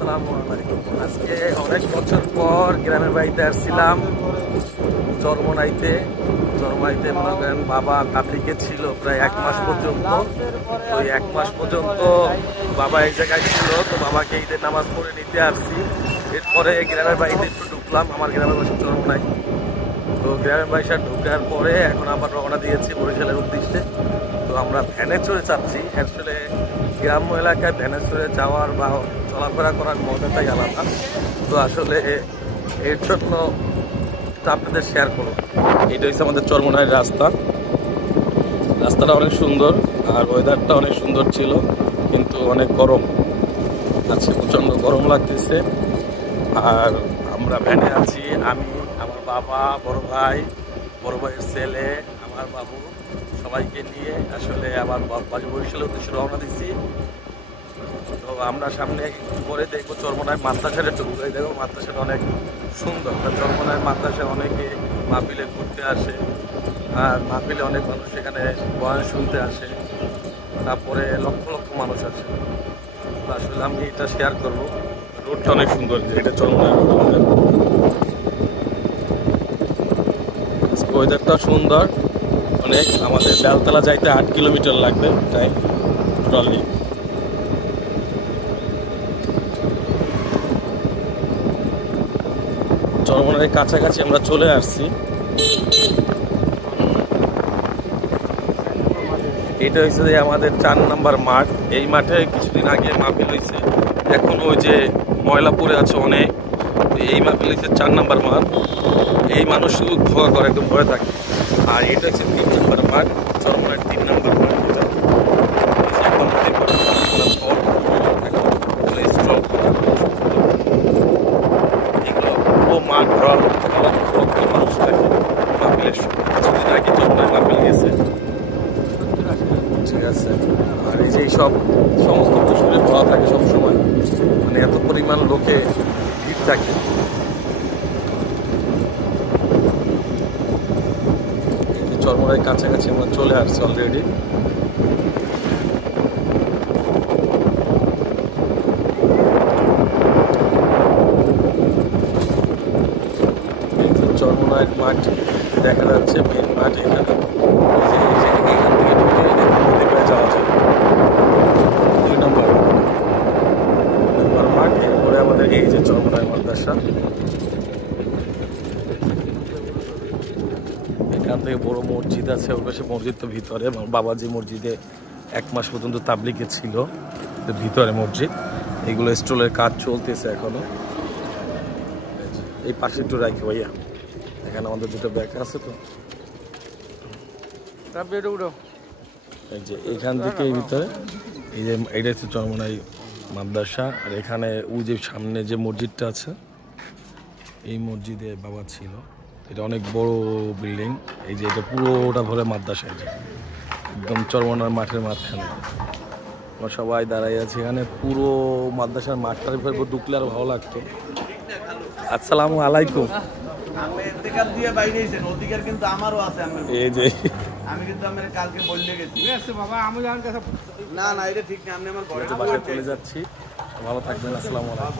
আসসালামু আলাইকুম। আজকে অনেক বছর পর গ্রামের বাড়িতে আসছিলাম চরমনাইতে। চরমনাইতে মনে করেন বাবা তাবলিগে ছিল প্রায় 1 মাস পর্যন্ত। ওই 1 মাস পর্যন্ত বাবা এই জায়গায় ছিল, তো বাবাকে ঈদের নামাজ পড়ে নিতে আসছি। এরপরে গ্রামের বাড়িতে একটু ঢুকলাম, আমার গ্রামের বাসা চরমনাই। তো গ্রামের বাসা ঢুকার পরে এখন আবার রওনা দিয়েছি বরিশালের উদ্দেশ্যে। তো আমরা ভ্যানে চড়ে যাচ্ছি। আসলে গ্রাম্য এলাকায় ভ্যানে চড়ে যাওয়ার বা চলাফেরা করার মজাটাই আলাদা। তো আসলে এর জন্য আপনাদের শেয়ার করব। এটা হচ্ছে আমাদের চরমনাইয়ের রাস্তাটা অনেক সুন্দর, আর ওয়েদারটা অনেক সুন্দর ছিল, কিন্তু অনেক গরম আছে, প্রচণ্ড গরম লাগতেছে। আর আমরা ভ্যানে আছি, আমি, আমার বাবা, বড় ভাইয়ের ছেলে, আমার বাবু, সবাইকে নিয়ে আসলে আমার বরিশালের উদ্দেশ্যে রওনা দিচ্ছি। তো আমরা সামনে পরে দেখবো চরমনায় মাদ্রাসাটা ঢুকবো। দেখবো মাদ্রাসাটা অনেক সুন্দর। চরমনায় মাদ্রাসা অনেকে মাহফিলে ঘুরতে আসে, আর মাহফিলে অনেক মানুষ এখানে বয়ান শুনতে আসে, তারপরে লক্ষ লক্ষ মানুষ আছে। তো আসলে আমি এটা শেয়ার করবো। রোডটা অনেক সুন্দর, এটা চরমনায় রোড আমাদের। ওয়েদারটা সুন্দর অনেক। আমাদের বেলতলা যাইতে 8 কিলোমিটার লাগবে টাইম টোটালি। চরমনাইয়ের কাছাকাছি আমরা চলে আসছি। এটা হচ্ছে যে আমাদের 4 নম্বর মাঠ। এই মাঠে কিছুদিন আগে মাহফিল হয়েছে, এখন ওই যে ময়লা পড়ে আছে অনেক। এই মাহফিল হয়েছে 4 নম্বর মাঠ। এই মানুষ শুধু ধোয়া করে, একদম ভয় থাকে। আর এটা হচ্ছে 3 নম্বর মাঠ, চরমনাইয়ের 3 নম্বর মাঠ। এগুলো পুরো মাঠ ভরা মানুষ থাকে মাহফিলের সময়। কিছুদিন আগে চরমনাই মাহফিল গেছে, ঠিক আছে। আর এই যে সব সমস্ত পশুরে ভরা থাকে সবসময়, মানে এত পরিমাণ লোকে ভিড় থাকে। চরমনাইয়ের কাছাকাছি আমরা চলে আসছি অলরেডি। চরমনাইয়ের মাঠ দেখা যাচ্ছে, মেন মাঠ এখানে। এখান থেকে ঢুকে যাওয়া যায় 2 নম্বর মাঠ। এরপরে আমাদের এই যে চরমনাই মাদ্রাসা, এখান থেকে বড় মসজিদ আছে। ওর কাছে মসজিদ তো ভিতরে, বাবাজি মসজিদে 1 মাস পর্যন্ত তাবলিগে ছিল, ভিতরে মসজিদ। এইগুলো স্টলের কাজ চলতেছে এখনো। এই পাশে একটু রাখি ভাইয়া, এখানে আমাদের 2টা ব্যাগ আছে। তো এই যে এখান থেকে এই ভিতরে, এই যে এইটা হচ্ছে চরমনাই মাদ্রাসা। আর এখানে ওই যে সামনে যে মসজিদটা আছে, এই মসজিদে বাবা ছিল। এটা অনেক বড় বিল্ডিং। এই যে এটা পুরোটা ভরে মাদ্রাসা, এই যে একদম চরমনার মাঠের মাঝখানে আমরা সবাই দাঁড়াই আছি এখানে। পুরো মাদ্রাসার মাঠটার ভিতরে ঢুকলে আরো ভালো লাগতো। আসসালামু আলাইকুম। এই যে আমি কিন্তু আমার কালকে বললে গেছি বাবা, আমি না এটা ঠিক না, আমি আমার ঘরে চলে যাচ্ছি। ভালো থাকবেন। আসসালামু আলাইকুম।